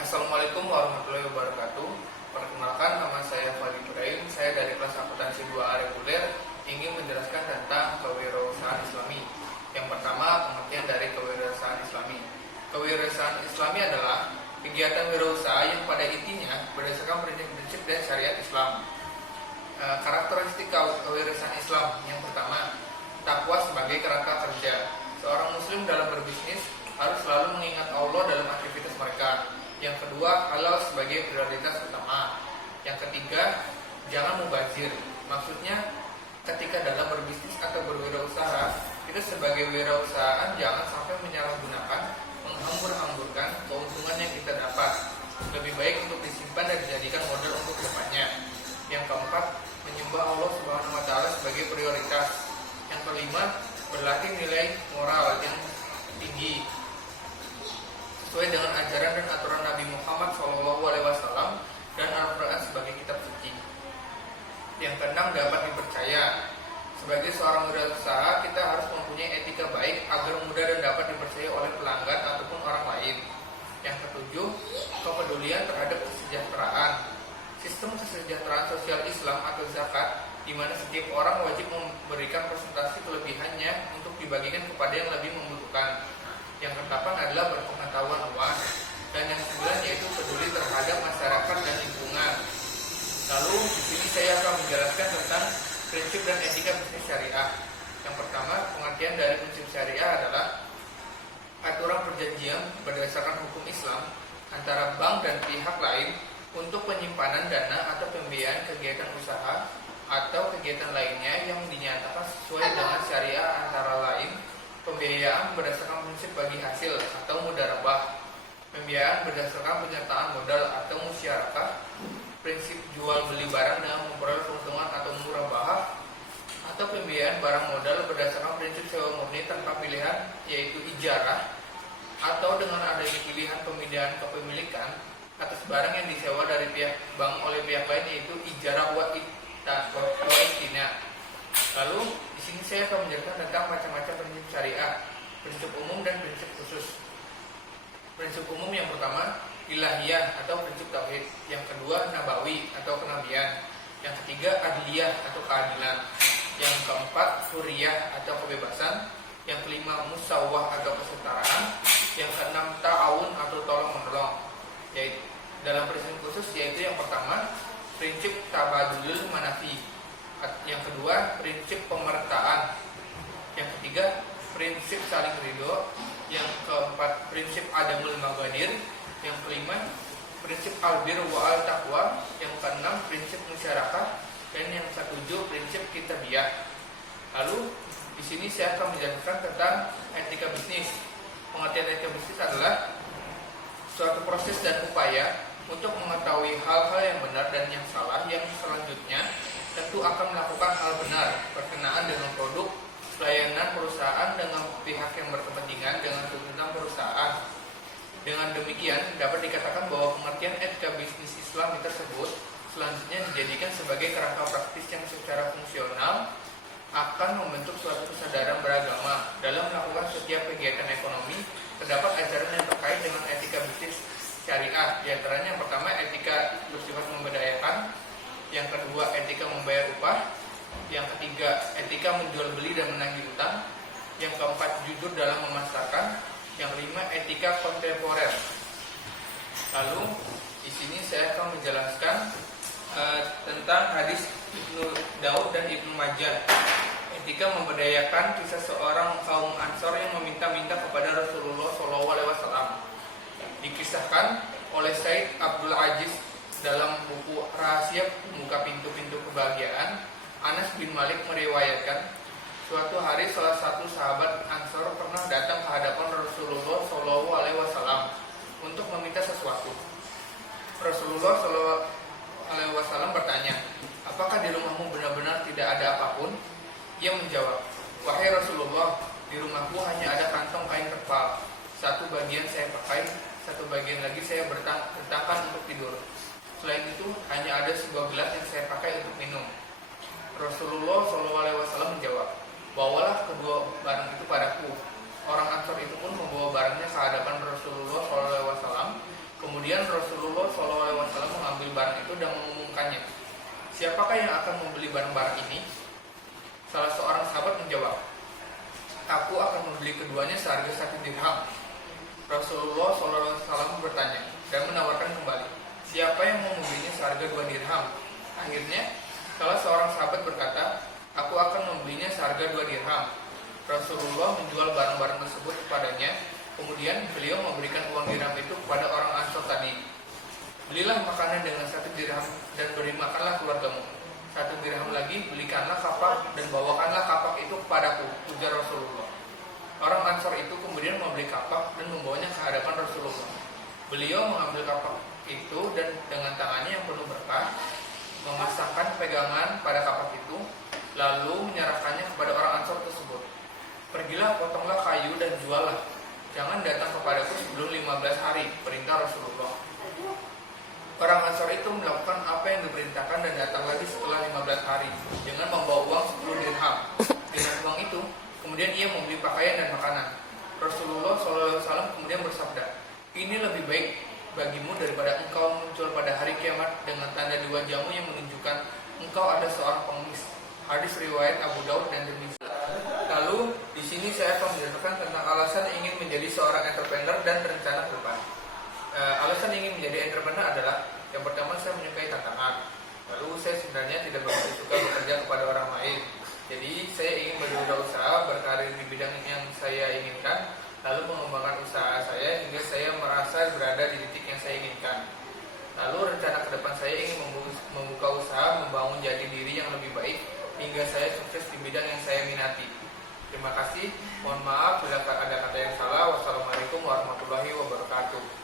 Assalamualaikum warahmatullahi wabarakatuh. Perkenalkan, nama saya Fadil Ibrahim. Saya dari kelas akuntansi 2A reguler ingin menjelaskan tentang kewirausahaan Islami. Yang pertama, pengertian dari kewirausahaan Islami. Kewirausahaan Islami adalah kegiatan wirausaha yang pada intinya berdasarkan prinsip-prinsip dan syariat Islam. Karakteristik kewirausahaan Islam yang pertama, takwa sebagai kerangka kerja. Seorang muslim dalam berbisnis harus selalu mengingat Allah dalam aktivitas mereka. Yang kedua, halal sebagai prioritas utama. Yang ketiga, jangan mubazir. Maksudnya, ketika dalam berbisnis atau berwirausaha, kita sebagai wirausahaan jangan sampai menyalahgunakan, menghambur-hamburkan keuntungan yang kita dapat. Lebih baik untuk disimpan dan dijadikan modal untuk depannya. Yang keempat, menyembah Allah Subhanahu wa Ta'ala sebagai prioritas. Yang kelima, berlatih nilai moral yang tinggi sesuai dengan ajaran dan aturan Nabi Muhammad SAW dan Al-Quran sebagai kitab suci. Yang keenam, dapat dipercaya. Sebagai seorang wirausaha, kita harus mempunyai etika baik agar mudah dan dapat dipercaya oleh pelanggan ataupun orang lain. Yang ketujuh, kepedulian terhadap kesejahteraan. Sistem kesejahteraan sosial Islam atau zakat, di mana setiap orang wajib memberikan presentasi kelebihannya untuk dibagikan kepada yang lebih membutuhkan. Yang kedelapan adalah berpengetahuan luas, dan yang sembilan yaitu peduli terhadap masyarakat dan lingkungan. Lalu di sini saya akan menjelaskan tentang prinsip dan etika bisnis syariah. Yang pertama, pengertian dari prinsip syariah adalah aturan perjanjian berdasarkan hukum Islam antara bank dan pihak lain untuk penyimpanan dana atau pembiayaan kegiatan usaha atau kegiatan lainnya yang dinyatakan sesuai dengan syariah, antara lain pembiayaan berdasarkan prinsip bagi hasil atau mudharabah, pembiayaan berdasarkan penyertaan modal atau musyarakah, prinsip jual beli barang dengan memperoleh keuntungan atau murabahah, atau pembiayaan barang modal berdasarkan prinsip sewa murni tanpa pilihan yaitu ijarah, atau dengan adanya pilihan pemindahan kepemilikan atas barang yang disewa dari pihak bank oleh pihak lain yaitu ijarah wa iktina. Lalu di sini saya akan menjelaskan tentang macam-macam prinsip syariah, prinsip umum dan prinsip khusus. Prinsip umum yang pertama, ilahiyah atau prinsip tauhid. Yang kedua, nabawi atau kenabian. Yang ketiga, adliyah atau keadilan. Yang keempat, huriyah atau kebebasan. Yang kelima, musawwah atau kesetaraan. Yang keenam, ta'awun atau tolong menolong. Yaitu dalam prinsip khusus yaitu yang pertama, prinsip tabadulul manafi. Yang kedua, prinsip pemertaan. Yang ketiga, prinsip saling ridho. Yang keempat, prinsip adamul magadir. Yang kelima, prinsip albir wa al taqwa. Yang keenam, prinsip musyarakah. Dan yang ketujuh, prinsip kitabiyah. Lalu di sini saya akan menjelaskan tentang etika bisnis. Pengertian etika bisnis adalah suatu proses dan upaya untuk mengetahui hal-hal yang benar dan yang salah, yang selanjutnya tentu akan melakukan hal benar berkenaan dengan produk, pelayanan perusahaan dengan pihak yang berkepentingan dengan tuntutan perusahaan. Dengan demikian dapat dikatakan bahwa pengertian etika bisnis Islam tersebut selanjutnya dijadikan sebagai kerangka praktis yang secara fungsional akan membentuk suatu kesadaran beragama dalam melakukan setiap kegiatan ekonomi. Terdapat ajaran yang terkait dengan etika bisnis syariah, di antaranya yang pertama, etika bersifat memberdayakan. Yang kedua, etika membayar upah. Yang ketiga, etika menjual beli dan menagih utang. Yang keempat, jujur dalam memasarkan. Yang kelima, etika kontemporer. Lalu di sini saya akan menjelaskan tentang hadis Ibnu Daud dan Ibnu Majah. Etika memberdayakan, kisah seorang kaum Ansor yang meminta-minta kepada Rasulullah SAW. Dikisahkan oleh Said Abdul Aziz dalam buku Rahasia Membuka Pintu-Pintu Kebahagiaan. Anas bin Malik meriwayatkan, suatu hari salah satu sahabat Ansor pernah datang ke hadapan Rasulullah SAW untuk meminta sesuatu. Rasulullah SAW bertanya, apakah di rumahmu benar-benar tidak ada apapun? Ia menjawab, wahai Rasulullah, di rumahku hanya ada kantong kain terpal. Satu bagian saya pakai, satu bagian lagi saya bertakan untuk tidur. Selain itu, hanya ada sebuah gelas yang saya pakai untuk minum. Rasulullah SAW menjawab, bawalah kedua barang itu padaku. Orang Ansor itu pun membawa barangnya ke hadapan Rasulullah SAW. Kemudian Rasulullah SAW mengambil barang itu dan mengumumkannya. Siapakah yang akan membeli barang-barang ini? Salah seorang sahabat menjawab, aku akan membeli keduanya seharga 1 dirham. Rasulullah SAW bertanya dan menawarkan kembali, siapa yang mau membelinya seharga 2 dirham? Akhirnya, salah seorang sahabat berkata, aku akan membelinya seharga 2 dirham. Rasulullah menjual barang-barang tersebut kepadanya. Kemudian beliau memberikan uang dirham itu kepada orang Ansor tadi. Belilah makanan dengan 1 dirham dan beri makanlah keluargamu. 1 dirham lagi, belikanlah kapak dan bawakanlah kapak itu kepadaku, ujar Rasulullah. Orang Ansor itu kemudian membeli kapak dan membawanya ke hadapan Rasulullah. Beliau mengambil kapak itu dan dengan tangannya yang penuh berkah, memasangkan pegangan pada kapak itu, lalu menyerahkannya kepada orang Ansor tersebut. Pergilah, potonglah kayu dan juallah. Jangan datang kepadaku sebelum 15 hari, perintah Rasulullah. Orang Ansor itu melakukan apa yang diperintahkan dan datang lagi setelah 15 hari dengan membawa uang 10 dirham. Dengan uang itu, kemudian ia membeli pakaian dan makanan. Rasulullah SAW kemudian bersabda, ini lebih baik bagimu daripada engkau muncul pada hari kiamat dengan tanda 2 jamu yang menunjukkan engkau ada seorang pengemis. Hadis riwayat Abu Daud dan Tirmidzi. Lalu di sini saya akan menjelaskan tentang alasan ingin menjadi seorang entrepreneur dan rencana ke depan. Alasan ingin menjadi entrepreneur adalah yang pertama, saya menyukai tantangan. Lalu saya sebenarnya tidak begitu suka bekerja kepada orang lain. Jadi saya ingin berwirausaha, berkarir di bidang yang saya inginkan, lalu mengembangkan usaha saya hingga saya merasa berada di titik yang saya inginkan. Lalu rencana ke depan saya ingin membuka usaha, membangun jati diri yang lebih baik hingga saya sukses di bidang yang saya minati. Terima kasih. Mohon maaf bila ada kata yang salah. Wassalamualaikum warahmatullahi wabarakatuh.